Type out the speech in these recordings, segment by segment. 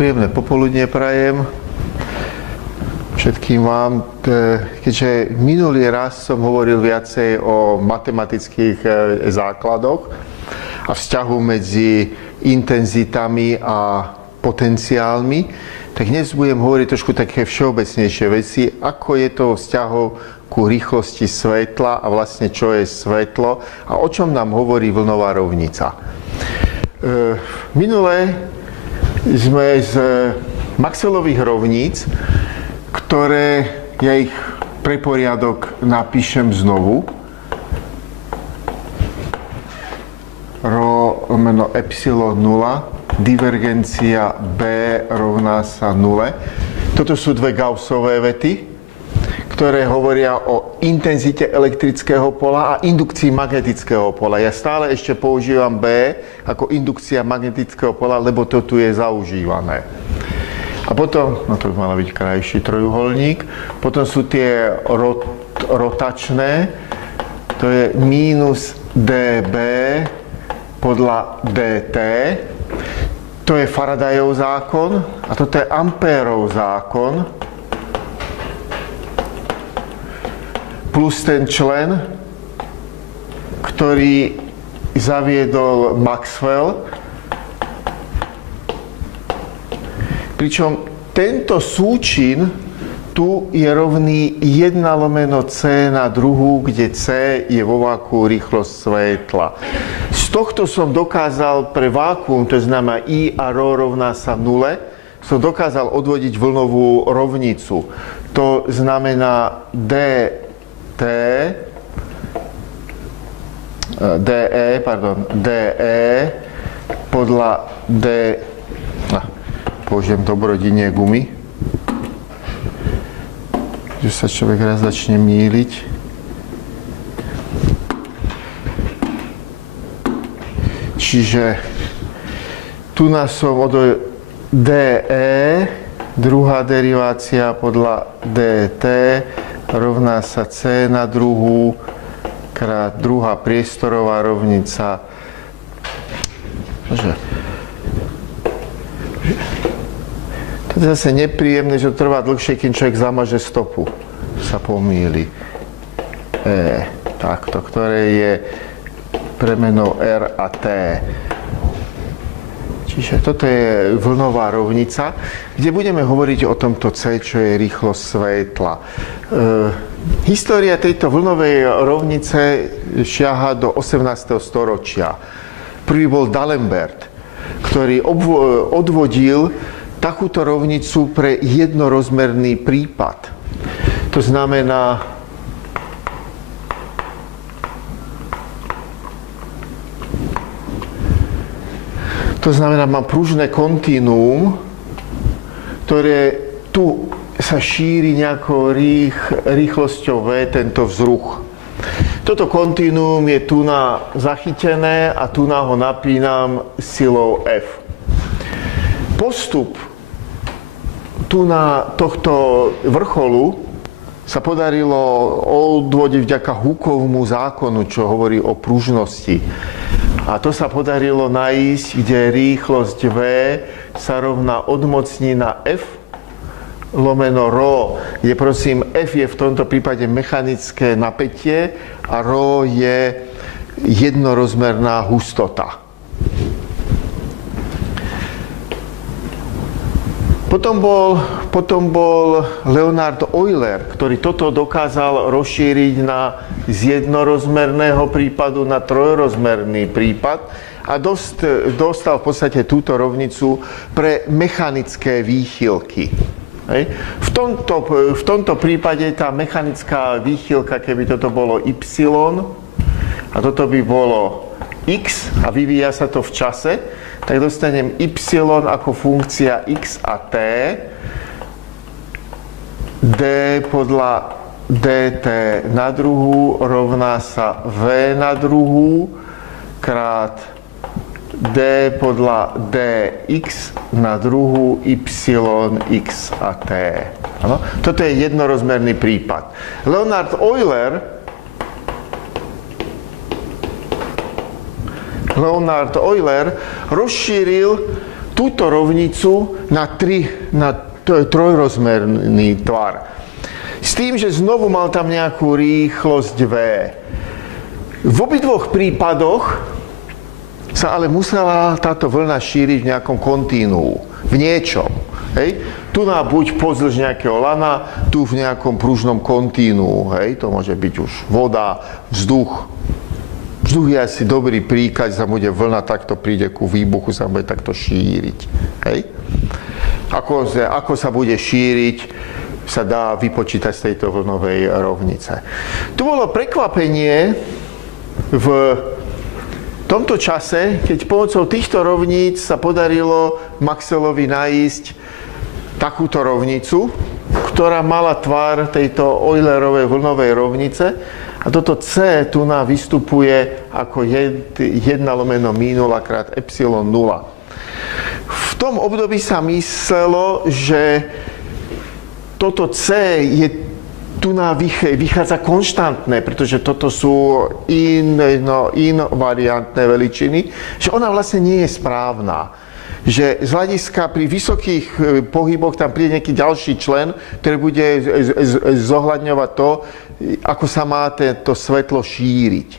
Príjemné popoludne prajem všetkým vám. Keďže minulý raz som hovoril viacej o matematických základoch a vzťahu medzi intenzitami a potenciálmi, tak dnes budem hovoriť trošku také všeobecnejšie veci, ako je to vzťahom ku rýchlosti svetla a vlastne čo je svetlo a o čom nám hovorí vlnová rovnica. Minulé sme z Maxwellových rovníc, ktoré ja ich pre poriadok napíšem znovu. Rho lomeno epsilon 0, divergencia B rovná sa 0. Toto sú dve Gaussové vety, ktoré hovoria o intenzite elektrického pola a indukcii magnetického pola. Ja stále ešte používam B ako indukcia magnetického pola, lebo to tu je zaužívané. A potom, no to by mal byť krajší trojuholník, potom sú tie rotačné, to je minus dB podľa dt, to je Faradayov zákon a toto je Ampérov zákon, plus ten člen, ktorý zaviedol Maxwell. Pričom tento súčin tu je rovný 1 lomeno C na druhú, kde C je vo vákuu rýchlosť svetla. Z tohto som dokázal pre vákuum, to znamená I a ρ rovná sa 0, som dokázal odvodiť vlnovú rovnicu. To znamená DE podľa použijem dobrodinie gumy, že sa človek raz začne mýliť. Čiže tu nás som od DE, druhá derivácia podľa DT, rovná sa C na druhú krát druhá priestorová rovnica. To je zase nepríjemné, že to trvá dlhšie, kým človek zamaže stopu. Sa pomýli. Takto, ktoré je premenou R a T. Čiže toto je vlnová rovnica, kde budeme hovoriť o tomto C, čo je rýchlosť svetla. História tejto vlnovej rovnice siaha do 18. storočia. Prvý bol D'Alembert, ktorý odvodil takúto rovnicu pre jednorozmerný prípad. To znamená, mám pružné kontinuum, ktoré tu sa šíri nejakou rýchlosťou V, tento vzruch. Toto kontinuum je tu na zachytené a tu na ho napínam silou F. Postup tu na tohto vrcholu sa podarilo odvodiť vďaka Hookovmu zákonu, čo hovorí o pružnosti. A to sa podarilo nájsť, kde rýchlosť V sa rovná odmocnina F lomeno ρ, kde prosím F je v tomto prípade mechanické napätie a ρ je jednorozmerná hustota. Potom bol Leonhard Euler, ktorý toto dokázal rozšíriť z jednorozmerného prípadu na trojrozmerný prípad a dostal v podstate túto rovnicu pre mechanické výchylky. V tomto prípade tá mechanická výchylka, keby toto bolo y a toto by bolo x a vyvíja sa to v čase, tak dostanem y ako funkcia x a t, d podľa dt na druhú rovná sa v na druhú krát d podľa dx na druhú yx a t. Ano? Toto je jednorozmerný prípad. Leonhard Euler rozšíril túto rovnicu na trojrozmerný tvar. S tým, že znovu mal tam nejakú rýchlosť v. V obidvoch prípadoch sa ale musela táto vlna šíriť v nejakom kontínuu, v niečom. Hej? Tu buď pozdĺž nejakého lana, tu v nejakom pružnom kontinuu. Hej? To môže byť už voda, vzduch. Vzduch je asi dobrý príklad, že sa bude vlna, takto príde ku výbuchu, sa bude takto šíriť. Hej? Ako sa bude šíriť, sa dá vypočítať z tejto vlnovej rovnice. Tu bolo prekvapenie v tomto čase, keď pomocou týchto rovníc sa podarilo Maxwellovi nájsť takúto rovnicu, ktorá mala tvar tejto Eulerovej vlnovej rovnice a toto C tu vystupuje ako 1/μ krát epsilon 0. V tom období sa myslelo, že toto C je tu vychádza konštantné, pretože toto sú invariantné veličiny, že ona vlastne nie je správna. Že z hľadiska pri vysokých pohyboch tam príde nejaký ďalší člen, ktorý bude zohľadňovať to, ako sa má to svetlo šíriť.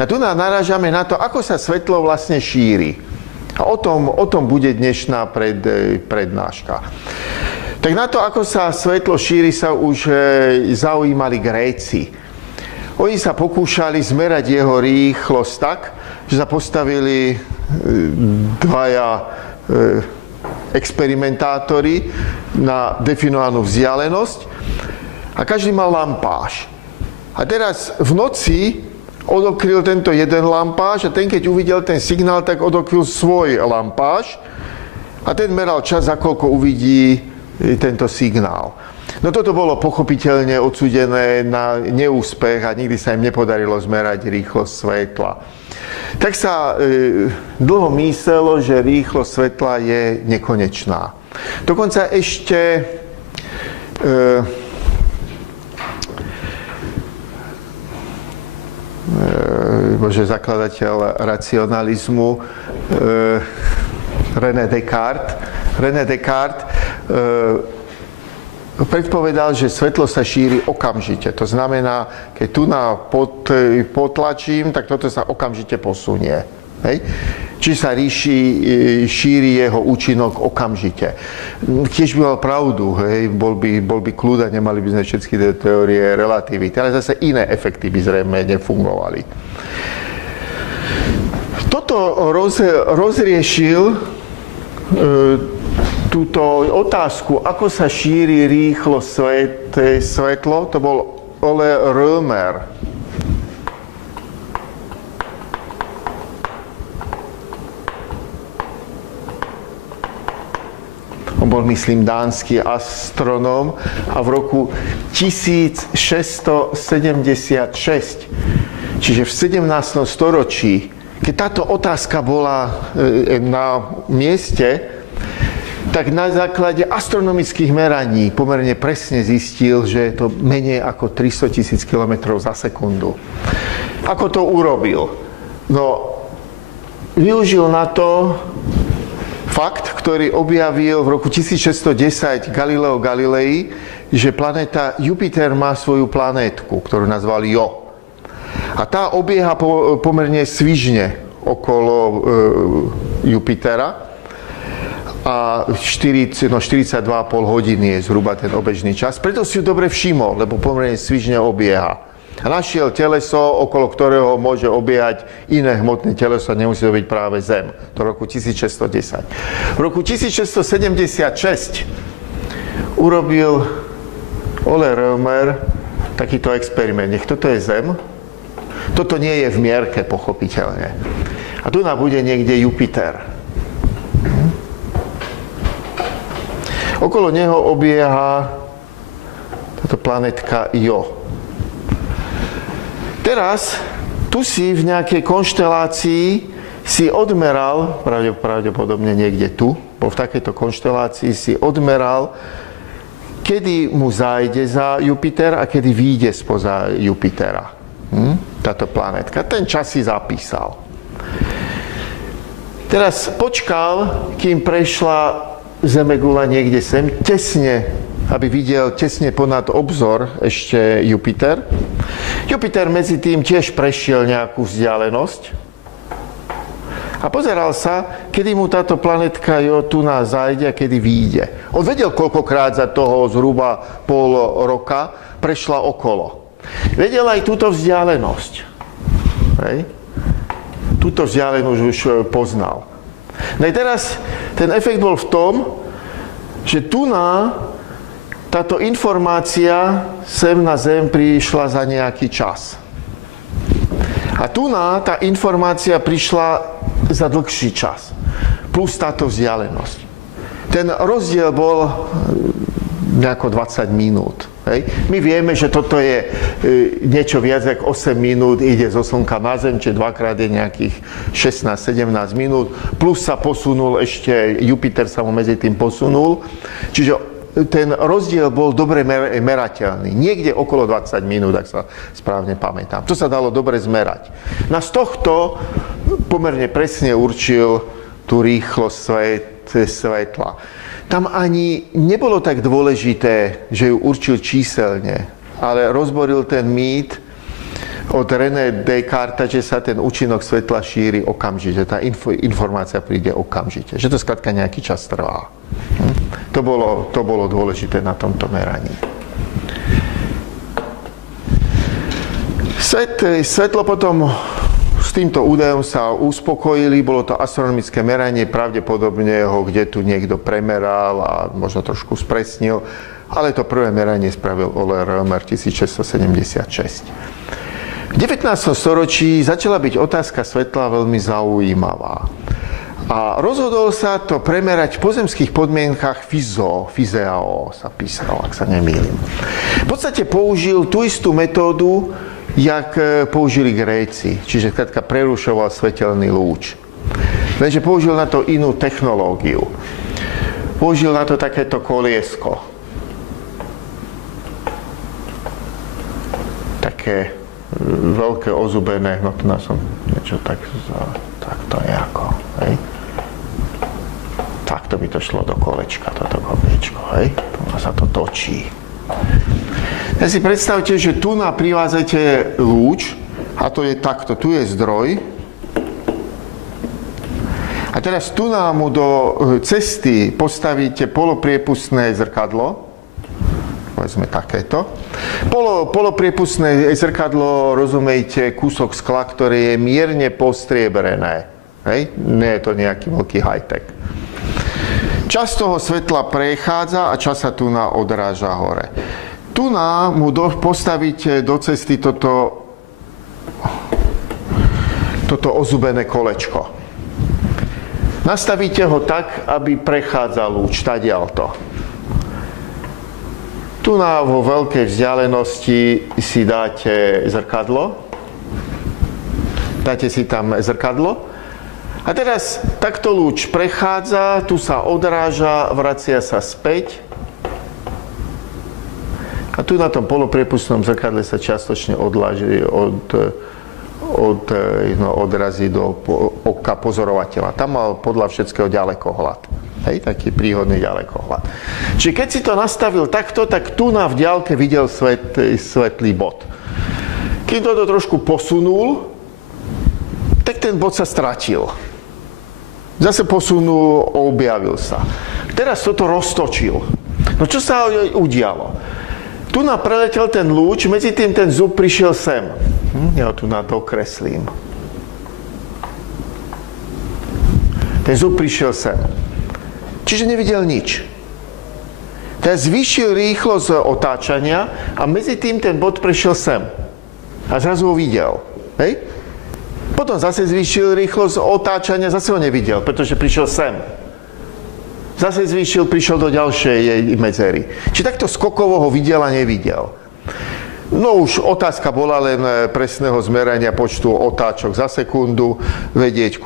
A tu narážame na to, ako sa svetlo vlastne šíri. A o tom bude dnešná prednáška. Tak na to, ako sa svetlo šíri, sa už zaujímali Gréci. Oni sa pokúšali zmerať jeho rýchlosť tak, že sa postavili dvaja experimentátori na definovanú vzdialenosť a každý mal lampáž. A teraz v noci odokryl tento jeden lampáž a ten, keď uvidel ten signál, tak odokryl svoj lampáž a ten meral čas, za koľko uvidí tento signál. No toto bolo pochopiteľne odsúdené na neúspech a nikdy sa im nepodarilo zmerať rýchlosť svetla. Tak sa dlho myslelo, že rýchlosť svetla je nekonečná. Dokonca ešte zakladateľ racionalizmu René Descartes predpovedal, že svetlo sa šíri okamžite. To znamená, keď tu potlačím, tak toto sa okamžite posunie. Hej? Či sa šíri jeho účinok okamžite. Tiež by mal pravdu, hej? Bol by kľud a nemali by sme všetky tie teórie relativity, ale zase iné efekty by zrejme nefungovali. Toto rozriešil túto otázku, ako sa šíri rýchlo svetlo, to bol Ole Römer. On bol, myslím, dánsky astronóm a v roku 1676, čiže v 17. storočí, keď táto otázka bola na mieste, tak na základe astronomických meraní pomerne presne zistil, že je to menej ako 300 000 km za sekundu. Ako to urobil? No, využil na to fakt, ktorý objavil v roku 1610 Galileo Galilei, že planéta Jupiter má svoju planétku, ktorú nazval Io. A tá obieha pomerne svižne okolo Jupitera. A 42,5 hodiny je zhruba ten obežný čas. Preto si ju dobre všimol, lebo pomerne svižne obieha. A našiel teleso, okolo ktorého môže obiehať iné hmotné teleso, nemusí to byť práve Zem. To roku 1610. V roku 1676 urobil Ole Römer takýto experiment. Nech toto je Zem. Toto nie je v mierke, pochopiteľne. A tu nám bude niekde Jupiter. Okolo neho obieha táto planetka Io. Teraz, tu si v nejakej konštelácii si odmeral, pravdepodobne niekde tu, bo v takejto konštelácii si odmeral, kedy mu zájde za Jupiter a kedy vyjde spoza Jupitera. Táto planetka. Ten čas si zapísal. Teraz počkal, kým prešla Zemegula niekde sem, tesne, aby videl tesne ponad obzor ešte Jupiter. Jupiter medzi tým tiež prešiel nejakú vzdialenosť a pozeral sa, kedy mu táto planetka Jotuna zajde a kedy vyjde. On vedel, koľkokrát za toho zhruba pol roka prešla okolo. Vedel aj túto vzdialenosť. Hej. Túto vzdialenosť už poznal. No a teraz ten efekt bol v tom, že táto informácia sem na Zem prišla za nejaký čas. A tá informácia prišla za dlhší čas. Plus táto vzdialenosť. Ten rozdiel bol nejako 20 minút. Hej. My vieme, že toto je niečo viac ako 8 minút, ide zo Slnka na Zem, čiže dvakrát je nejakých 16-17 minút, plus sa posunul ešte, Jupiter sa mu medzi tým posunul, čiže ten rozdiel bol dobre merateľný. Niekde okolo 20 minút, ak sa správne pamätám. To sa dalo dobre zmerať. No z tohto pomerne presne určil tú rýchlosť svetla. Tam ani nebolo tak dôležité, že ju určil číselne, ale rozboril ten mýt od René Descartes, že sa ten účinok svetla šíri okamžite. Tá informácia príde okamžite. Že to skladka nejaký čas trvá. To bolo dôležité na tomto meraní. Svetlo potom s týmto údajom sa uspokojili, bolo to astronomické meranie, pravdepodobne ho kde tu niekto premeral a možno trošku spresnil, ale to prvé meranie spravil Euler Römer 1676. V 19. storočí začala byť otázka svetla veľmi zaujímavá. A rozhodol sa to premerať v pozemských podmienkach Fyzeao sa písalo, ak sa nemýlim. V podstate použil tú istú metódu, jak použili Gréci, čiže skrátka prerušoval svetelný lúč. Lenže použil na to inú technológiu. Použil na to takéto koliesko. Také veľké ozubené, no to som niečo takto nejako, hej. Takto by to šlo do kolečka, toto kopiečko, hej. Tu sa to točí. Ja si predstavte, že tu privádzate lúč a to je takto, tu je zdroj a teraz tu mu do cesty postavíte polopriepustné zrkadlo, povedzme takéto. Polopriepustné zrkadlo, rozumejte, kúsok skla, ktoré je mierne postriebrené, hej? Nie je to nejaký veľký high-tech. Časť toho svetla prechádza a časť sa tu odráža hore. Tu mu postavíte do cesty toto ozubené kolečko. Nastavíte ho tak, aby prechádzal lúč tadiaľto. Tu vo veľkej vzdialenosti si dáte zrkadlo. Dáte si tam zrkadlo. A teraz takto lúč prechádza, tu sa odráža, vracia sa späť. A tu na tom polopriepustnom zrkadle sa čiastočne odrazí do oka pozorovateľa. Tam mal podľa všetkého ďalekohľad. Hej, taký príhodný ďalekohľad. Čiže keď si to nastavil takto, tak tu v diaľke videl svetlý bod. Keď to trošku posunul, tak ten bod sa stratil. Zase posunul, objavil sa. Teraz toto roztočil. No čo sa udialo? Tu preletel ten lúč, medzi tým ten zub prišiel sem. Ja ho tu dokreslím. Ten zub prišiel sem. Čiže nevidel nič. Teraz zvýšil rýchlosť otáčania a medzi tým ten bod prišiel sem. A zrazu ho videl. Hej? Potom zase zvýšil rýchlosť otáčania, zase ho nevidel, pretože prišiel sem. Zase zvýšil, prišiel do ďalšej medzery. Či takto skokovo ho videl a nevidel. No už otázka bola len presného zmerania počtu otáčok za sekundu, vedieť,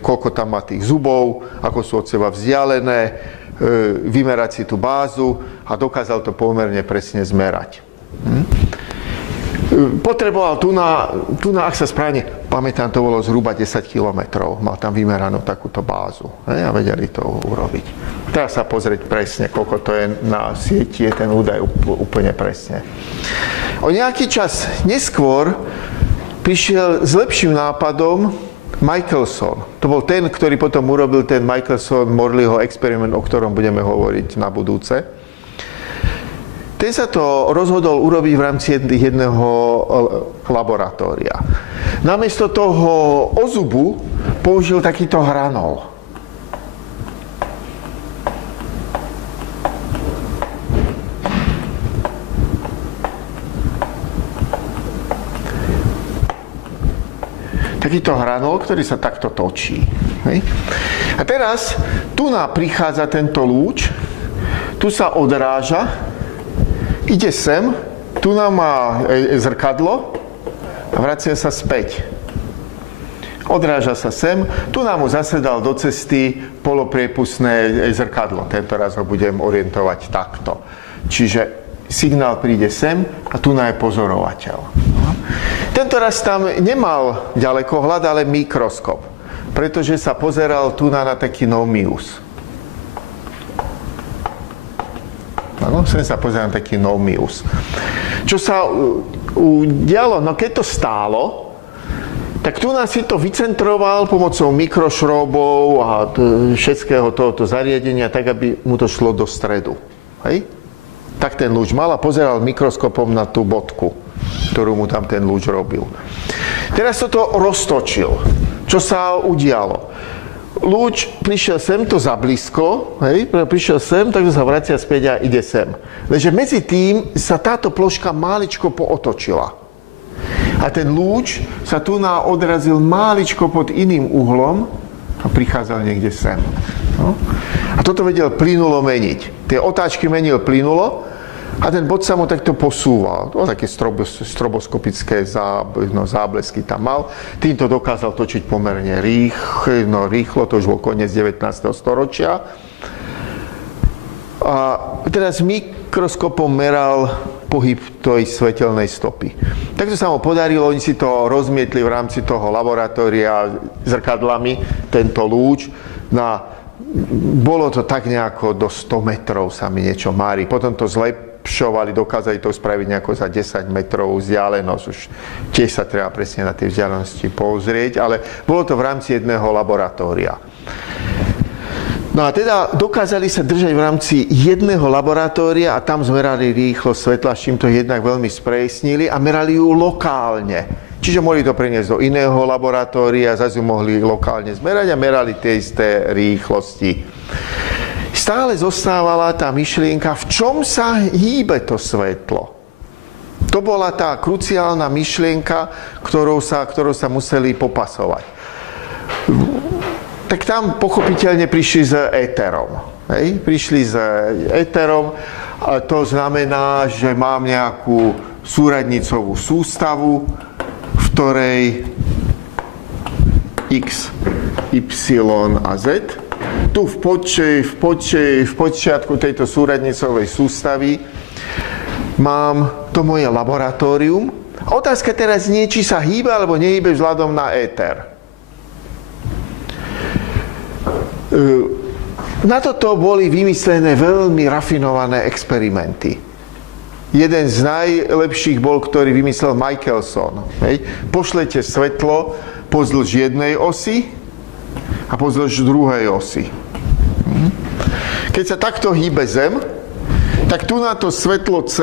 koľko tam má tých zubov, ako sú od seba vzdialené, vymerať si tú bázu a dokázal to pomerne presne zmerať. Potreboval tu na, ak sa správne pamätám, to bolo zhruba 10 kilometrov. Mal tam vymeranú takúto bázu. A vedeli to urobiť. Teraz sa pozrieť presne, koľko to je na sieti, je ten údaj úplne presne. O nejaký čas neskôr prišiel s lepším nápadom Michelson. To bol ten, ktorý potom urobil ten Michelson-Morleyho experiment, o ktorom budeme hovoriť na budúce. Ten sa to rozhodol urobiť v rámci jedného laboratória. Namiesto toho ozubu použil takýto hranol. Takýto hranol, ktorý sa takto točí. Hej. A teraz tu prichádza tento lúč, tu sa odráža, ide sem, tu nám má zrkadlo a vracia sa späť. Odráža sa sem, tu nám mu zase dal do cesty polopriepustné zrkadlo. Tento raz ho budem orientovať takto. Čiže signál príde sem a tu je pozorovateľ. Tento raz tam nemal ďalekohľad, ale mikroskop, pretože sa pozeral tu na taký Naumius. Sem sa pozerám taký Naumius. Čo sa udialo? No keď to stálo, tak tu nás si to vycentroval pomocou mikrošrobov a všetkého tohoto zariadenia, tak aby mu to šlo do stredu. Hej? Tak ten lúč mal a pozeral mikroskopom na tú bodku, ktorú mu tam ten lúč robil. Teraz to roztočil. Čo sa udialo? Lúč prišiel sem, to zablízko, prišiel sem, takže sa vracia späť a ide sem. Lenže medzi tým sa táto ploška máličko pootočila. A ten lúč sa tu odrazil máličko pod iným uhlom a prichádzal niekde sem. No. A toto vedel plynulo meniť. Tie otáčky menil plynulo a ten bod sa mu takto posúval. To také stroboskopické záblesky tam mal. Týmto dokázal točiť pomerne rýchlo, to už bol koniec 19. storočia. A teraz mikroskopom meral pohyb tej svetelnej stopy. Takže sa mu podarilo, oni si to rozmietli v rámci toho laboratória zrkadlami, tento lúč, bolo to tak nejako do 100 metrov sa mi niečo mári. Potom to zlepšovali, dokázali to spraviť nejako za 10 metrov vzdialenosť. Už tiež sa treba presne na tie vzdialenosti pozrieť, ale bolo to v rámci jedného laboratória. No a teda dokázali sa držať v rámci jedného laboratória a tam zmerali rýchlosť svetla, s čím to jednak veľmi spresnili a merali ju lokálne. Čiže mohli to preniesť do iného laboratória, zase ju mohli lokálne zmerať a merali tie isté rýchlosti. Stále zostávala tá myšlienka, v čom sa hýbe to svetlo. To bola tá kruciálna myšlienka, ktorou sa museli popasovať. Tak tam pochopiteľne prišli s éterom. Prišli s éterom, a to znamená, že mám nejakú súradnicovú sústavu, v ktorej X, Y a Z. Tu v počiatku tejto súradnicovej sústavy mám to moje laboratórium. Otázka teraz nie, či sa hýbe alebo nehýbe vzhľadom na éter. Na toto boli vymyslené veľmi rafinované experimenty. Jeden z najlepších bol, ktorý vymyslel Michelson. Pošlete svetlo pozdĺž jednej osy a pozdĺž druhej osy. Keď sa takto hýbe Zem, tak tu na to svetlo C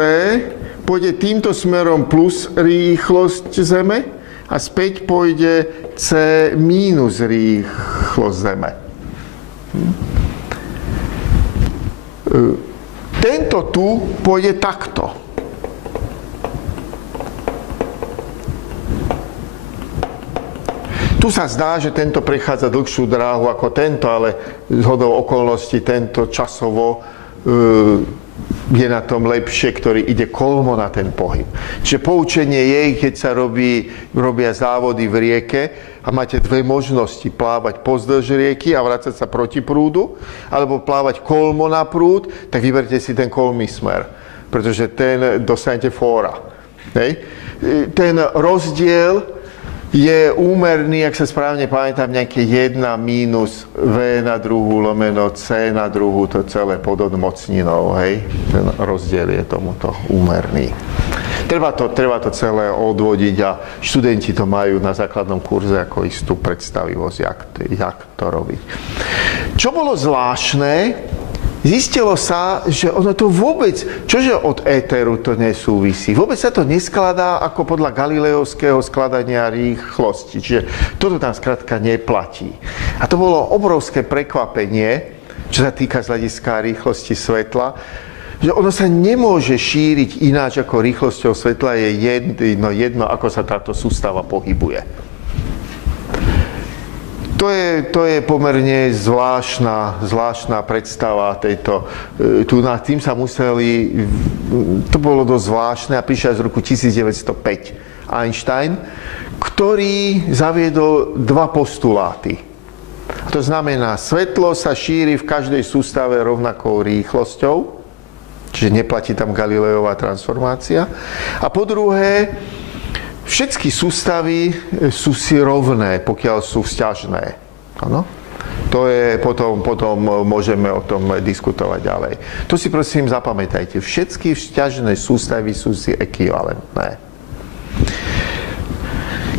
pôjde týmto smerom plus rýchlosť Zeme a späť pôjde C mínus rýchlosť Zeme. Tento tu pôjde takto. Tu sa zdá, že tento prechádza dlhšiu dráhu ako tento, ale zhodou okolností tento časovo je na tom lepšie, ktorý ide kolmo na ten pohyb. Čiže poučenie je, keď sa robia závody v rieke a máte dve možnosti, plávať pozdĺž rieky a vrácať sa proti prúdu, alebo plávať kolmo na prúd, tak vyberte si ten kolmý smer, pretože ten dostanete fóra. Hej? ten rozdiel je úmerný, ak sa správne pamätám, nejaké 1 minus V na druhú lomeno C na druhú, to celé pod odmocninou, hej? Ten rozdiel je tomuto úmerný. Treba to celé odvodiť a študenti to majú na základnom kurze ako istú predstavivosť, jak to robiť. Čo bolo zvláštne, zistilo sa, že ono to vôbec, čože od éteru to nesúvisí, vôbec sa to neskladá ako podľa Galilejovského skladania rýchlosti, čiže toto tam skrátka neplatí. A to bolo obrovské prekvapenie, čo sa týka z hľadiska rýchlosti svetla, že ono sa nemôže šíriť ináč ako rýchlosťou svetla, je jedno, ako sa táto sústava pohybuje. To je pomerne zvláštna predstava tejto. Tu nad tým sa museli, to bolo dosť zvláštne a prišiel z roku 1905 Einstein, ktorý zaviedol 2 postuláty. To znamená, svetlo sa šíri v každej sústave rovnakou rýchlosťou, čiže neplatí tam Galilejová transformácia. A po druhé, všetky sústavy sú si rovné, pokiaľ sú vzťažné. Áno? To je, potom môžeme o tom diskutovať ďalej. To si prosím zapamätajte. Všetky vzťažné sústavy sú si ekvivalentné.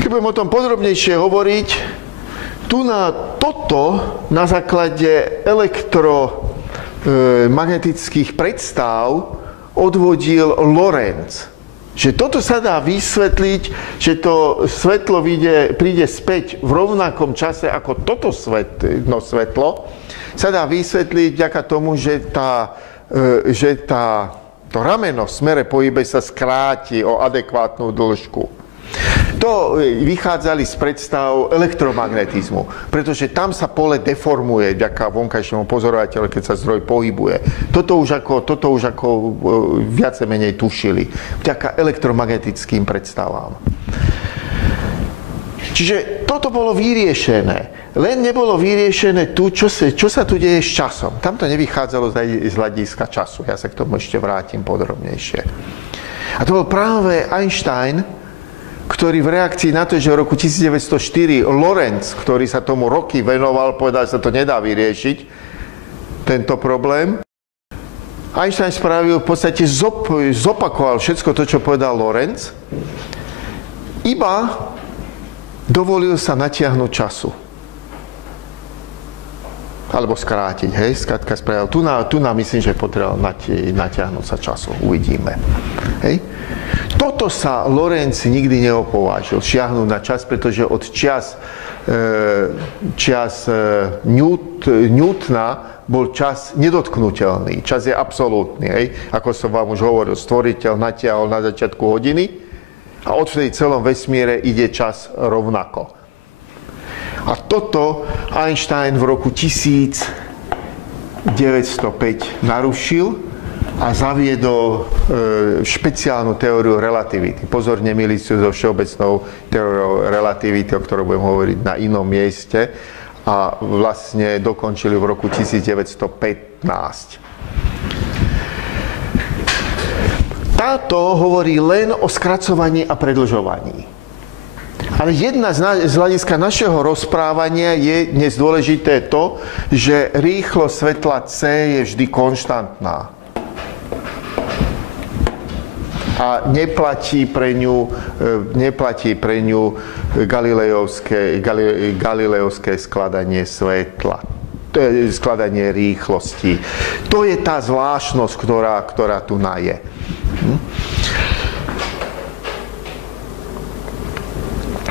Keď budem o tom podrobnejšie hovoriť, tu na toto na základe elektromagnetických predstav odvodil Lorentz. Že toto sa dá vysvetliť, že to svetlo príde späť v rovnakom čase ako toto svetlo, sa dá vysvetliť vďaka tomu, že to rameno v smere pohybe sa skráti o adekvátnu dĺžku. To vychádzali z predstav elektromagnetizmu, pretože tam sa pole deformuje vďaka vonkajšiemu pozorovateľu, keď sa zdroj pohybuje. Toto už ako viacej menej tušili vďaka elektromagnetickým predstavám. Čiže toto bolo vyriešené. Len nebolo vyriešené tu, čo sa tu deje s časom. Tam to nevychádzalo z hľadiska času. Ja sa k tomu ešte vrátim podrobnejšie. A to bol práve Einstein, ktorý v reakcii na to, že v roku 1904 Lorentz, ktorý sa tomu roky venoval, povedal, že sa to nedá vyriešiť, tento problém. Einstein spravil, v podstate zopakoval všetko to, čo povedal Lorentz, iba dovolil sa natiahnuť času. Alebo skrátiť, hej, skrátka spravil. Tu nám myslím, že potreboval natiahnuť sa času. Uvidíme. Hej. Toto sa Lorentz nikdy neopovážil, šiahnuť na čas, pretože od čias Newtona bol čas nedotknutelný. Čas je absolútny, hej. Ako som vám už hovoril, stvoriteľ natiahol na začiatku hodiny a odvtedy v celom vesmíre ide čas rovnako. A toto Einstein v roku 1905 narušil a zaviedol špeciálnu teóriu relativity. Pozorne milíciu so všeobecnou teóriou relativity, o ktorej budem hovoriť na inom mieste. A vlastne dokončili v roku 1915. Táto hovorí len o skracovaní a predĺžovaní. Ale jedna z hľadiska našeho rozprávania je dnes dôležité to, že rýchlosť svetla C je vždy konštantná. A neplatí pre ňu galilejovské skladanie svetla. To je skladanie rýchlosti. To je tá zvláštnosť, ktorá tu je.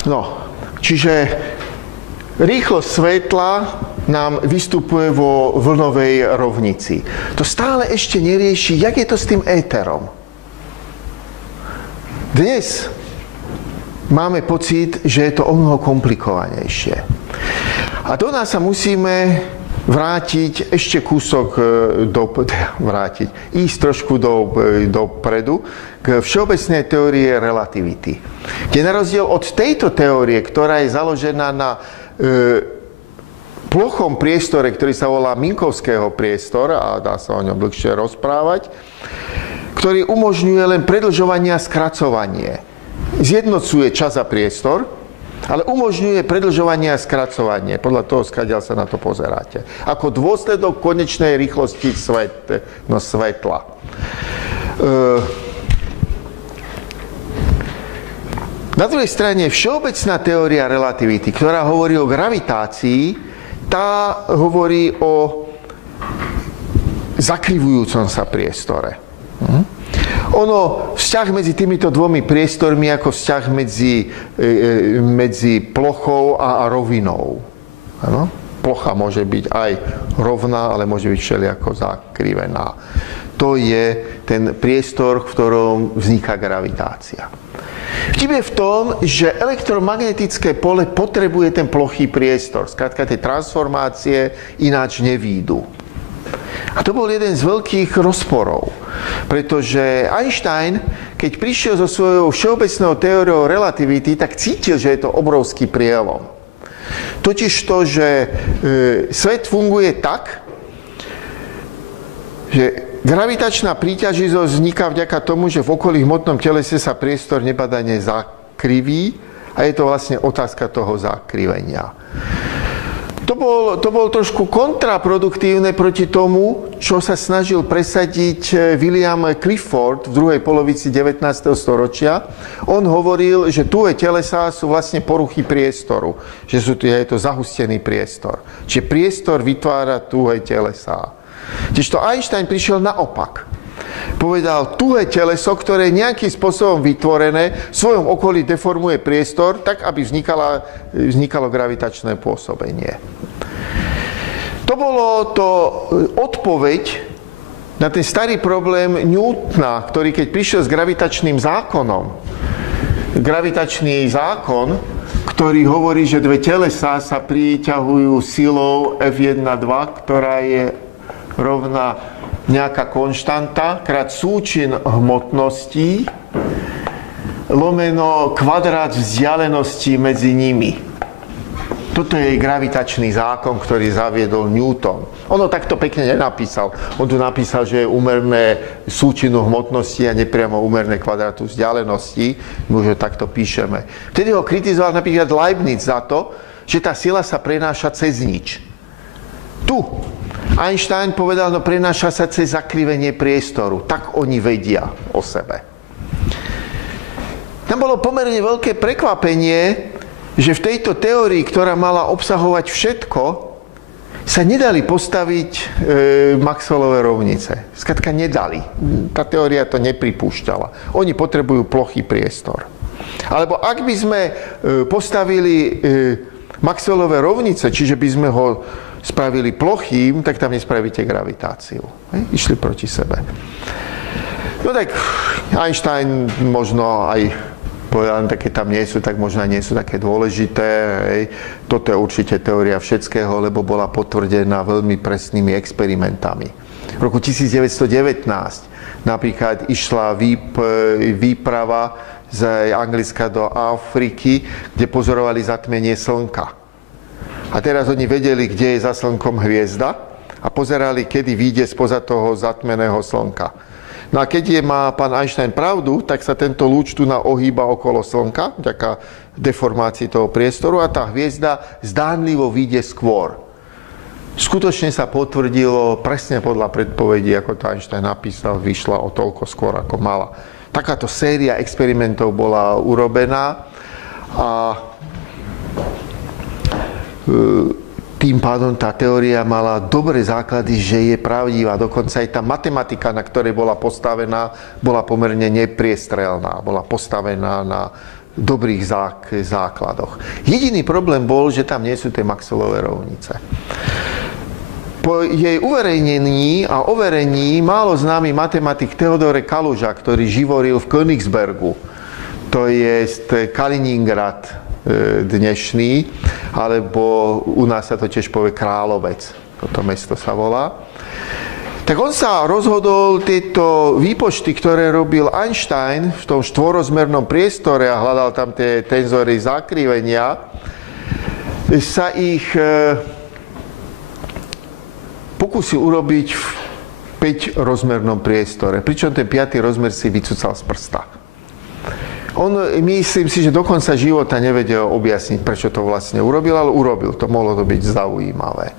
No, čiže rýchlosť svetla nám vystupuje vo vlnovej rovnici. To stále ešte nerieši, jak je to s tým éterom. Dnes máme pocit, že je to omnoho komplikovanejšie. A do nás sa musíme vrátiť ešte kúsok ísť trošku dopredu k všeobecnej teórie relativity. Kde na rozdiel od tejto teórie, ktorá je založená na plochom priestore, ktorý sa volá Minkovského priestor, a dá sa o ňom dlhšie rozprávať, ktorý umožňuje len predĺžovanie a skracovanie. zjednocuje čas a priestor, ale umožňuje predĺžovanie a skracovanie, podľa toho, skadiaľ sa na to pozeráte. Ako dôsledok konečnej rýchlosti svetla. Na druhej strane všeobecná teória relativity, ktorá hovorí o gravitácii, tá hovorí o zakrivujúcom sa priestore. Ono, vzťah medzi týmito dvomi priestormi ako vzťah medzi plochou a rovinou. Ano? Plocha môže byť aj rovná, ale môže byť všelijako zakrivená. To je ten priestor, v ktorom vzniká gravitácia. Vtip je v tom, že elektromagnetické pole potrebuje ten plochý priestor. Skrátka, tie transformácie ináč nevídu. A to bol jeden z veľkých rozporov, pretože Einstein, keď prišiel so svojou všeobecnou teóriou relativity, tak cítil, že je to obrovský prielom. Totiž to, že svet funguje tak, že gravitačná príťažlivosť vzniká vďaka tomu, že v okolí hmotnom telese sa priestor nebadane zakriví a je to vlastne otázka toho zakrivenia. To bol trošku kontraproduktívne proti tomu, čo sa snažil presadiť William Clifford v druhej polovici 19. storočia. On hovoril, že tuhé telesá sú vlastne poruchy priestoru, že je to zahustený priestor. Čiže priestor vytvára tuhé telesá. Kdežto Einstein prišiel naopak. Povedal, tuhé teleso, ktoré je nejakým spôsobom vytvorené, v svojom okolí deformuje priestor, tak, aby vznikalo gravitačné pôsobenie. To bolo to odpoveď na ten starý problém Newtona, ktorý keď prišiel s gravitačným zákonom, gravitačný zákon, ktorý hovorí, že dve telesá sa priťahujú silou F1,2, ktorá je rovná nejaká konštanta krát súčin hmotností lomeno kvadrát vzdialenosti medzi nimi. Toto je gravitačný zákon, ktorý zaviedol Newton. Ono takto pekne nenapísal. On tu napísal, že je úmerné súčinu hmotnosti a nepriamo úmerné kvadrátu vzdialenosti. My už takto píšeme. Vtedy ho kritizoval napríklad Leibniz za to, že tá sila sa prenáša cez nič. Tu Einstein povedal, no prenáša sa cez zakrivenie priestoru. Tak oni vedia o sebe. Tam bolo pomerne veľké prekvapenie, že v tejto teórii, ktorá mala obsahovať všetko, sa nedali postaviť Maxwellove rovnice. Skrátka nedali. Tá teória to nepripúšťala. Oni potrebujú plochý priestor. Alebo ak by sme postavili Maxwellove rovnice, čiže by sme ho spravili plochým, tak tam nespravíte gravitáciu. Išli proti sebe. No tak Einstein možno aj povedal, keď tam nie sú, tak možno nie sú také dôležité. Toto je určite teória všetkého, lebo bola potvrdená veľmi presnými experimentami. V roku 1919 napríklad išla výprava z Anglicka do Afriky, kde pozorovali zatmenie slnka. A teraz oni vedeli, kde je za slnkom hviezda a pozerali, kedy vyjde spoza toho zatmeného slnka. No a keď má pán Einstein pravdu, tak sa tento lúč tu ohýba okolo slnka, vďaka deformácii toho priestoru a tá hviezda zdánlivo vyjde skôr. Skutočne sa potvrdilo presne podľa predpovedí, ako to Einstein napísal, vyšla o toľko skôr, ako mala. Takáto séria experimentov bola urobená a tým pádom tá teória mala dobré základy, že je pravdivá. Dokonca aj tá matematika, na ktorej bola postavená, bola pomerne nepriestrelná. Bola postavená na dobrých základoch. Jediný problém bol, že tam nie sú tie Maxwellove rovnice. Po jej uverejnení a overení málo známy matematik Theodore Kaluža, ktorý živoril v Königsbergu, to je Kaliningrad dnešný, alebo u nás sa to tiež povie Královec, toto mesto sa volá. Tak on sa rozhodol tieto výpočty, ktoré robil Einstein v tom štvorozmernom priestore a hľadal tam tie tenzory zakrivenia, sa ich pokúsil urobiť v 5-rozmernom priestore, pričom ten 5. rozmer si vycúcal z prsta. On, myslím si, že do konca života nevedel objasniť, prečo to vlastne urobil, ale urobil. To mohlo to byť zaujímavé.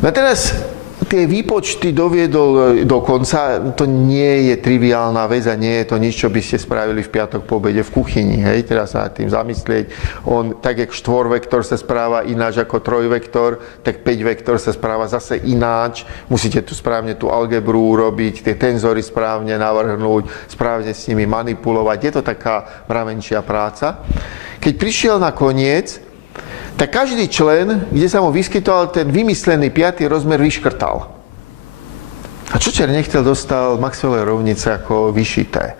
No a teraz tie výpočty doviedol do konca. To nie je triviálna vec a nie je to nič, čo by ste spravili v piatok po obede v kuchyni. Hej? Teraz sa nad tým zamyslieť. On, tak jak štvorvektor sa správa ináč ako trojvektor, tak 5 vektor sa správa zase ináč. Musíte tu správne tú algebru urobiť, tie tenzory správne navrhnúť, správne s nimi manipulovať. Je to taká mravenčia práca. Keď prišiel na koniec, tak každý člen, kde sa mu vyskytoval ten vymyslený 5. rozmer, vyškrtal. A Čočer nechtel dostal Maxwellové rovnice ako vyšité.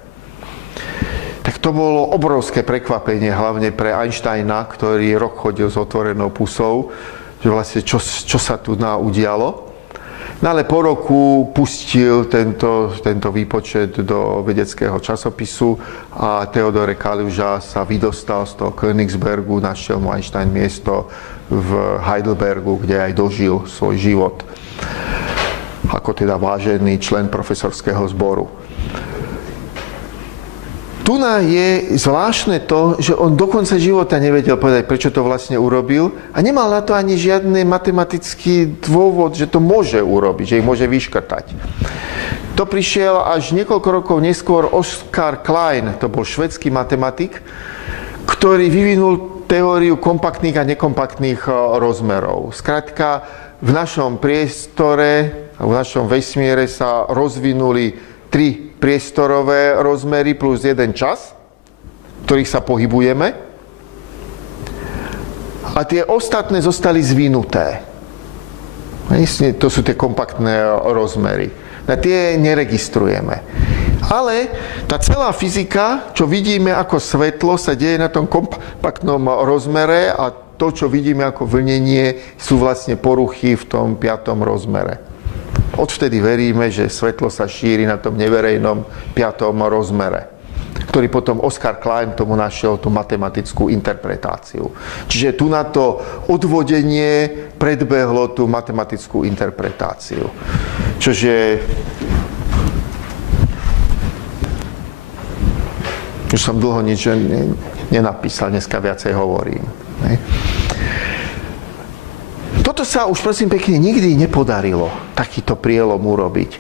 Tak to bolo obrovské prekvapenie, hlavne pre Einsteina, ktorý rok chodil s otvorenou pusou, že vlastne čo sa tu udialo. No ale po roku pustil tento výpočet do vedeckého časopisu a Theodore Kaluža sa vydostal z toho Königsbergu, našiel mu Einstein miesto v Heidelbergu, kde aj dožil svoj život ako teda vážený člen profesorského zboru. Tu je zvláštne to, že on do konca života nevedel povedať, prečo to vlastne urobil a nemal na to ani žiadny matematický dôvod, že to môže urobiť, že ich môže vyškrtať. To prišiel až niekoľko rokov neskôr Oskar Klein, to bol švédsky matematik, ktorý vyvinul teóriu kompaktných a nekompaktných rozmerov. Skrátka, v našom priestore, v našom vesmíre sa rozvinuli 3 priestorové rozmery plus 1 čas, v ktorých sa pohybujeme. A tie ostatné zostali zvinuté. To sú tie kompaktné rozmery. Na tie neregistrujeme. Ale tá celá fyzika, čo vidíme ako svetlo, sa deje na tom kompaktnom rozmere a to, čo vidíme ako vlnenie, sú vlastne poruchy v tom 5. rozmere. Odvtedy veríme, že svetlo sa šíri na tom neverejnom 5. rozmere, ktorý potom Oskar Klein tomu našiel tú matematickú interpretáciu. Čiže tu na to odvodenie predbehlo tú matematickú interpretáciu. Čože už som dlho nič nenapísal, dneska viacej hovorím. Ne? Toto sa už prosím pekne nikdy nepodarilo, takýto prielom urobiť.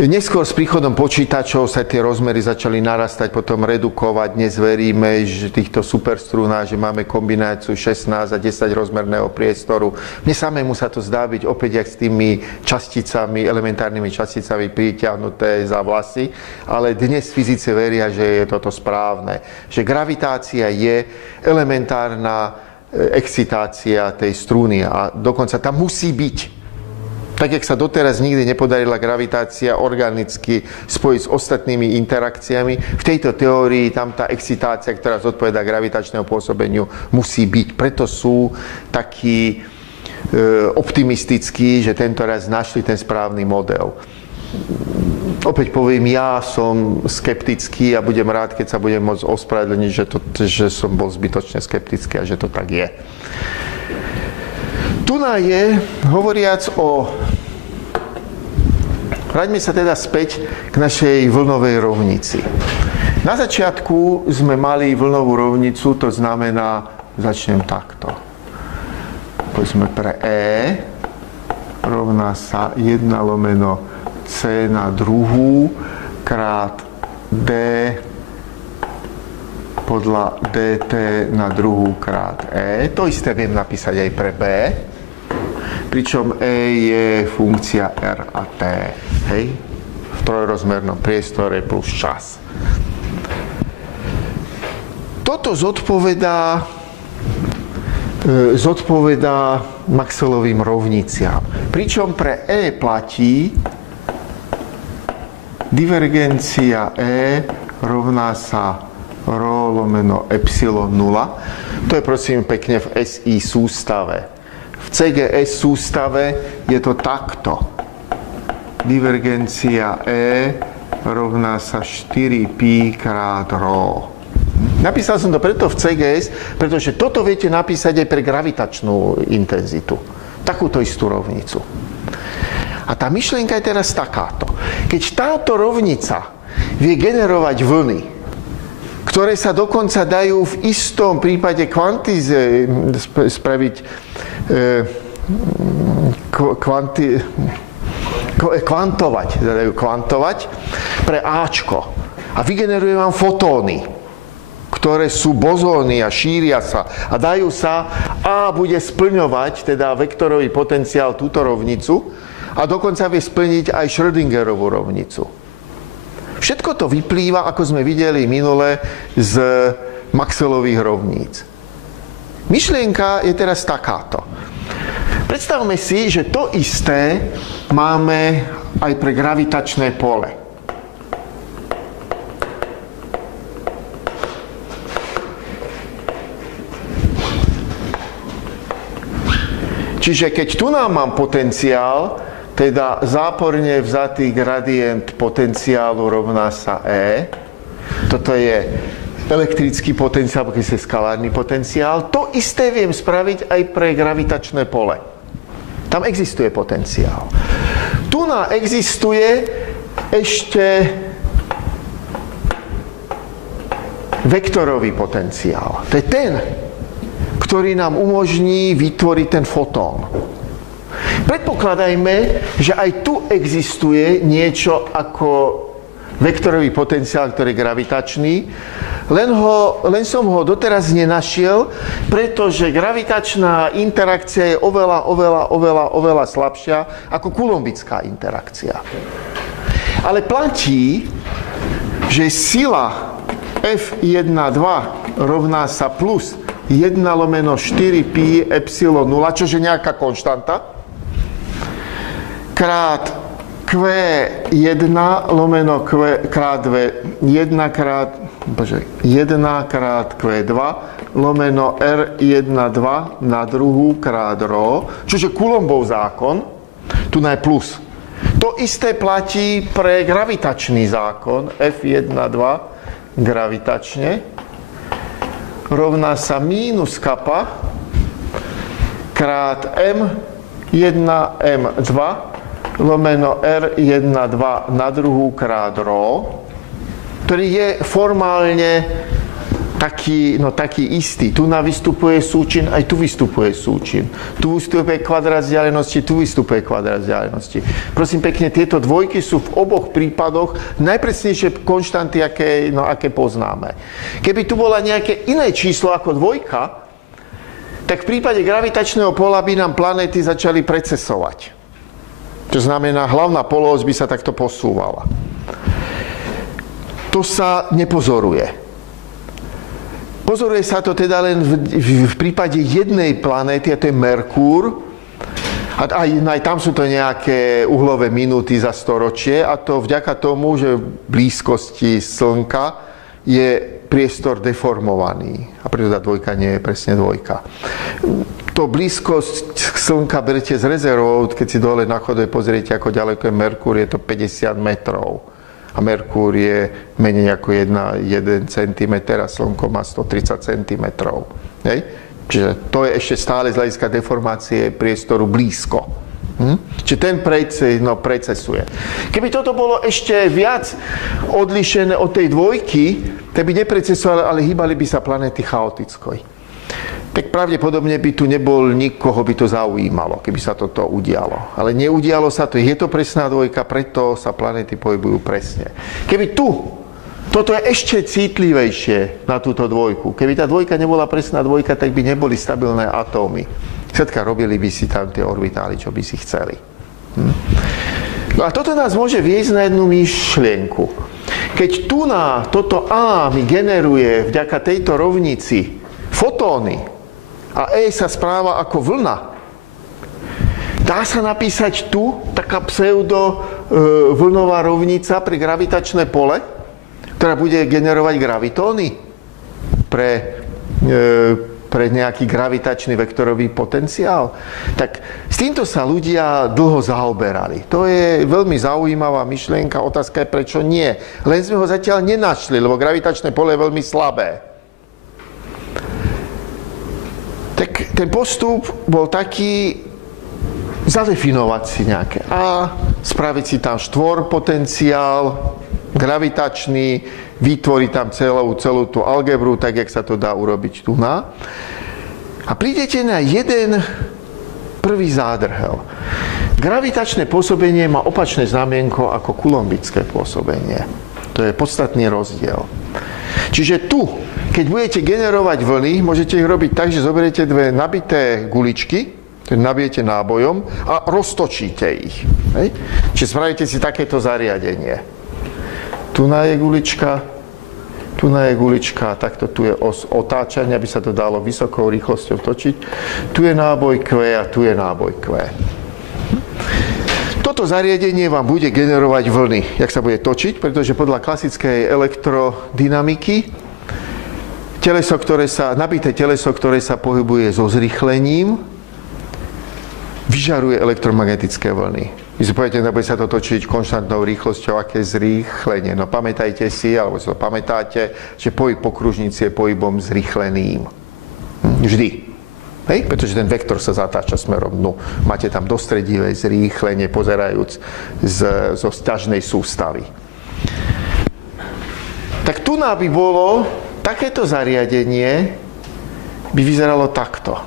Neskôr s príchodom počítačov sa tie rozmery začali narastať, potom redukovať. Dnes veríme, že týchto superstrúnách, že máme kombináciu 16 a 10 rozmerného priestoru. Mne samému sa to zdá byť opäť jak s tými časticami, elementárnymi časticami pritiahnuté za vlasy, ale dnes fyzici veria, že je toto správne. Že gravitácia je elementárna excitácia tej strúny a dokonca tam musí byť. Tak, jak sa doteraz nikdy nepodarila gravitácia organicky spojiť s ostatnými interakciami, v tejto teórii tam tá excitácia, ktorá zodpovedá gravitačnému pôsobeniu, musí byť. Preto sú takí optimistickí, že tento raz našli ten správny model. Opäť poviem, ja som skeptický a budem rád, keď sa budem môcť ospravedlniť, že som bol zbytočne skeptický a že to tak je. Tu je, hovoriac o... Vráťme sa teda späť k našej vlnovej rovnici. Na začiatku sme mali vlnovú rovnicu, to znamená, začnem takto. Povedzme pre E rovná sa 1 lomeno C na druhú krát D podľa dt na druhú krát E. To isté viem napísať aj pre B, pričom E je funkcia R a T. Hej? V trojrozmernom priestore plus čas. Toto zodpovedá Maxwellovým rovniciam. Pričom pre E platí divergencia E rovná sa ρ lomeno epsilon 0. To je prosím pekne v SI sústave. V CGS sústave je to takto. Divergencia E rovná sa 4π krát ρ. Napísal som to preto v CGS, pretože toto viete napísať aj pre gravitačnú intenzitu. Takúto istú rovnicu. A tá myšlienka je teraz takáto. Keď táto rovnica vie generovať vlny, ktoré sa dokonca dajú v istom prípade spraviť kvantovať pre Ačko. A vygeneruje vám fotóny, ktoré sú bozóny a šíria sa a dajú sa a bude splňovať teda vektorový potenciál túto rovnicu a dokonca vie splniť aj Schrödingerovú rovnicu. Všetko to vyplýva, ako sme videli minule, z Maxwellových rovníc. Myšlienka je teraz takáto. Predstavme si, že to isté máme aj pre gravitačné pole. Čiže keď tu nám mám potenciál, teda záporne vzatý gradient potenciálu rovná sa E, toto je elektrický potenciál, keď je skalárny potenciál, to isté viem spraviť aj pre gravitačné pole. Tam existuje potenciál. Tu existuje ešte vektorový potenciál. To je ten, ktorý nám umožní vytvoriť ten fotón. Predpokladajme, že aj tu existuje niečo ako vektorový potenciál, ktorý je gravitačný, len som ho doteraz nenašiel, pretože gravitačná interakcia je oveľa slabšia ako kulombická interakcia. Ale platí, že sila F1,2 rovná sa plus 1 lomeno 4 pi epsilon 0, čože nejaká konštanta, krát Q1 lomeno krát 1 krát Q2 lomeno R1,2 na druhú krát ρ, čože Coulombov zákon, tu je plus. To isté platí pre gravitačný zákon F1,2 gravitačne rovná sa mínus kappa krát M1 M2 lomeno R1,2 na druhú krát ρ, ktorý je formálne taký istý. Tu vystupuje súčin, aj tu vystupuje súčin. Tu vystupuje kvadrát vzdialenosti, tu vystupuje kvadrát vzdialenosti. Prosím pekne, tieto dvojky sú v oboch prípadoch najpresnejšie konštanty, aké poznáme. Keby tu bola nejaké iné číslo ako dvojka, tak v prípade gravitačného pola by nám planéty začali precesovať. To znamená, hlavná polosť by sa takto posúvala. To sa nepozoruje. Pozoruje sa to teda len v prípade jednej planéty, a to je Merkúr. A aj tam sú to nejaké uhlové minúty za storočie, a to vďaka tomu, že v blízkosti Slnka je priestor deformovaný. A preto tá dvojka nie je presne dvojka. To blízkosť Slnka berte z rezervou, keď si dole na chodbe pozriete, ako ďaleko je Merkúr, je to 50 metrov. A Merkúr je menej ako 1 cm a Slnko má 130 cm. Hej? Čiže to je ešte stále z hľadiska deformácie priestoru blízko. Čiže ten precesuje. Keby toto bolo ešte viac odlišené od tej dvojky, tak by neprecesovali, ale hýbali by sa planéty chaoticky. Tak pravdepodobne by tu nebol nikoho, by to zaujímalo, keby sa toto udialo. Ale neudialo sa to, je to presná dvojka, preto sa planéty pohybujú presne. Keby toto je ešte citlivejšie na túto dvojku. Keby tá dvojka nebola presná dvojka, tak by neboli stabilné atómy. Všetka robili by si tam tie orbitály, čo by si chceli. No a toto nás môže viesť na jednu myšlienku. Keď tu toto A mi generuje vďaka tejto rovnici fotóny, a E sa správa ako vlna, dá sa napísať tu taká pseudo vlnová rovnica pre gravitačné pole, ktorá bude generovať gravitóny pre nejaký gravitačný vektorový potenciál. Tak s týmto sa ľudia dlho zaoberali. To je veľmi zaujímavá myšlienka, otázka je prečo nie. Len sme ho zatiaľ nenašli, lebo gravitačné pole je veľmi slabé. Tak ten postup bol taký, zadefinovať si nejaké A, spraviť si tam štvorpotenciál, gravitačný, vytvorí tam celú tú algebru, tak, jak sa to dá urobiť tu na. A prídete na jeden prvý zádrhel. Gravitačné pôsobenie má opačné znamienko ako kulombické pôsobenie. To je podstatný rozdiel. Čiže tu, keď budete generovať vlny, môžete ich robiť tak, že zoberiete dve nabité guličky, nabijete nábojom a roztočíte ich. Hej? Čiže spravíte si takéto zariadenie. Tu je gulička, takto tu je os otáčania, aby sa to dalo vysokou rýchlosťou točiť. Tu je náboj Q a tu je náboj Q. Toto zariadenie vám bude generovať vlny, jak sa bude točiť, pretože podľa klasickej elektrodynamiky nabité teleso, ktoré sa pohybuje so zrýchlením, vyžaruje elektromagnetické vlny. Vy si poviete, bude sa to točiť konštantnou rýchlosťou, aké zrýchlenie. No pamätajte si, alebo si to pamätáte, že pohyb po kružnici je pohybom zrýchleným. Vždy. Hej? Pretože ten vektor sa zatáča smerom dnu. Máte tam dostredivé zrýchlenie, pozerajúc zo sťažnej sústavy. Tak tu by bolo, takéto zariadenie by vyzeralo takto.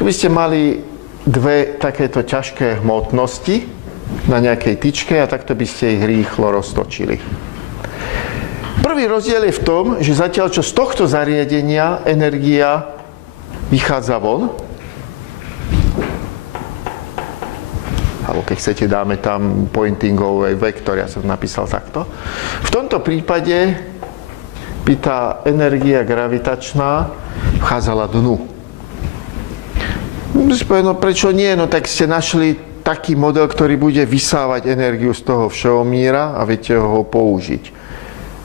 Keby ste mali dve takéto ťažké hmotnosti na nejakej tyčke a takto by ste ich rýchlo roztočili. Prvý rozdiel je v tom, že zatiaľ čo z tohto zariadenia energia vychádza von, alebo keď chcete, dáme tam pointingový vektor, ja som napísal takto. V tomto prípade by tá energia gravitačná vchádzala dnu. No prečo nie? No tak ste našli taký model, ktorý bude vysávať energiu z toho všeomíra a viete ho použiť.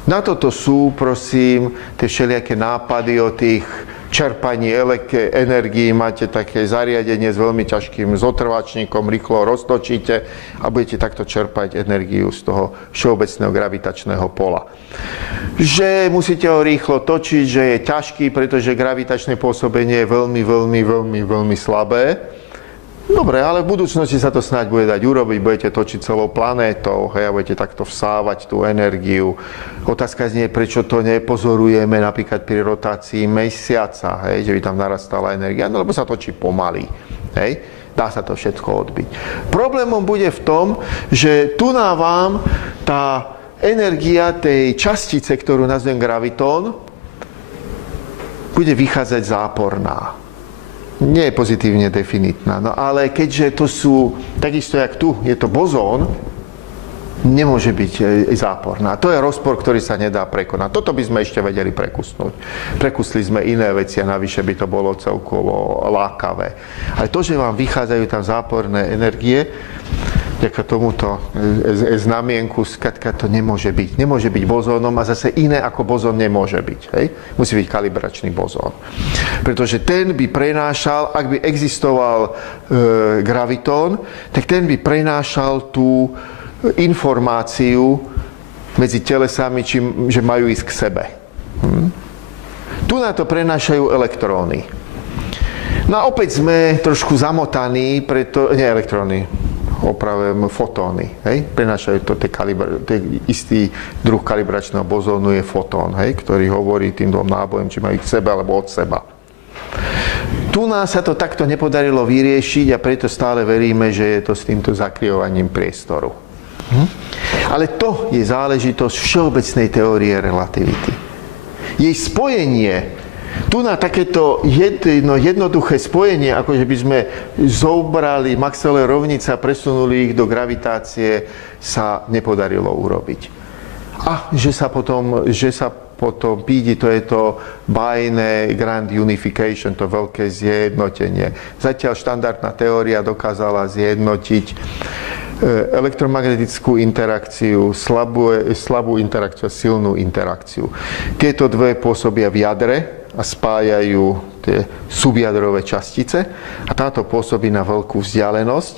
Na toto sú, prosím, tie všelijaké nápady o tých čerpaní energií. Máte také zariadenie s veľmi ťažkým zotrvačníkom, rýchlo roztočíte a budete takto čerpať energiu z toho všeobecného gravitačného pola. Že musíte ho rýchlo točiť, že je ťažký, pretože gravitačné pôsobenie je veľmi slabé. Dobre, ale v budúcnosti sa to snáď bude dať urobiť, budete točiť celou planétou, hej, a budete takto vsávať tú energiu. Otázka znie, prečo to nepozorujeme napríklad pri rotácii mesiaca, hej, že by tam narastala energia, no lebo sa točí pomaly, hej. Dá sa to všetko odbiť. Problémom bude v tom, že tu na vám tá energia tej častice, ktorú nazvem gravitón, bude vychádzať záporná. Nie je pozitívne definitná. No ale keďže to sú, takisto jak tu, je to bozón, nemôže byť záporná. To je rozpor, ktorý sa nedá prekonať. Toto by sme ešte vedeli prekusnúť. Prekusli sme iné veci a navyše by to bolo celkovo lákavé. Ale to, že vám vychádzajú tam záporné energie, vďaka tomuto znamienku, skladka to nemôže byť. Nemôže byť bozónom a zase iné ako bozón nemôže byť. Hej? Musí byť kalibračný bozón. Pretože ten by prenášal, ak by existoval gravitón, tak ten by prenášal tú informáciu medzi telesami, že majú ísť k sebe. Tu na to prenášajú elektróny. No a opäť sme trošku zamotaní, fotóny. Hej? Prenášajú to istý druh kalibračného bozónu je fotón, hej? Ktorý hovorí tým dvom nábojom, či majú k sebe alebo od seba. Tu nás sa to takto nepodarilo vyriešiť a preto stále veríme, že je to s týmto zakryjovaním priestoru. Ale to je záležitosť všeobecnej teórie relativity. Jej spojenie, tu na takéto jednoduché spojenie, ako že by sme zobrali Maxwellové rovnice a presunuli ich do gravitácie, sa nepodarilo urobiť. A že sa potom pídi, to je to bajné grand unification, to veľké zjednotenie. Zatiaľ štandardná teória dokázala zjednotiť elektromagnetickú interakciu, slabú interakciu a silnú interakciu. Tieto dve pôsobia v jadre a spájajú tie subjadrové častice a táto pôsobí na veľkú vzdialenosť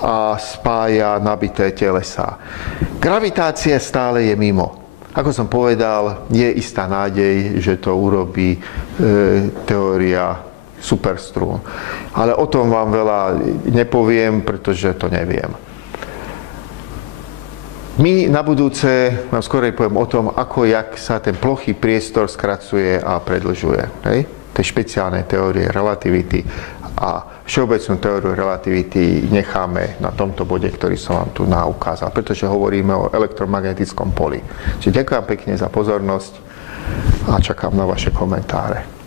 a spája nabité telesá. Gravitácia stále je mimo. Ako som povedal, je istá nádej, že to urobí teória superstrún. Ale o tom vám veľa nepoviem, pretože to neviem. My na budúce vám skorej poviem o tom, jak sa ten plochý priestor skracuje a predĺžuje. Hej? Tie špeciálne teórie relativity a všeobecnú teóriu relativity necháme na tomto bode, ktorý som vám tu ukázal, pretože hovoríme o elektromagnetickom poli. Čiže ďakujem pekne za pozornosť a čakám na vaše komentáre.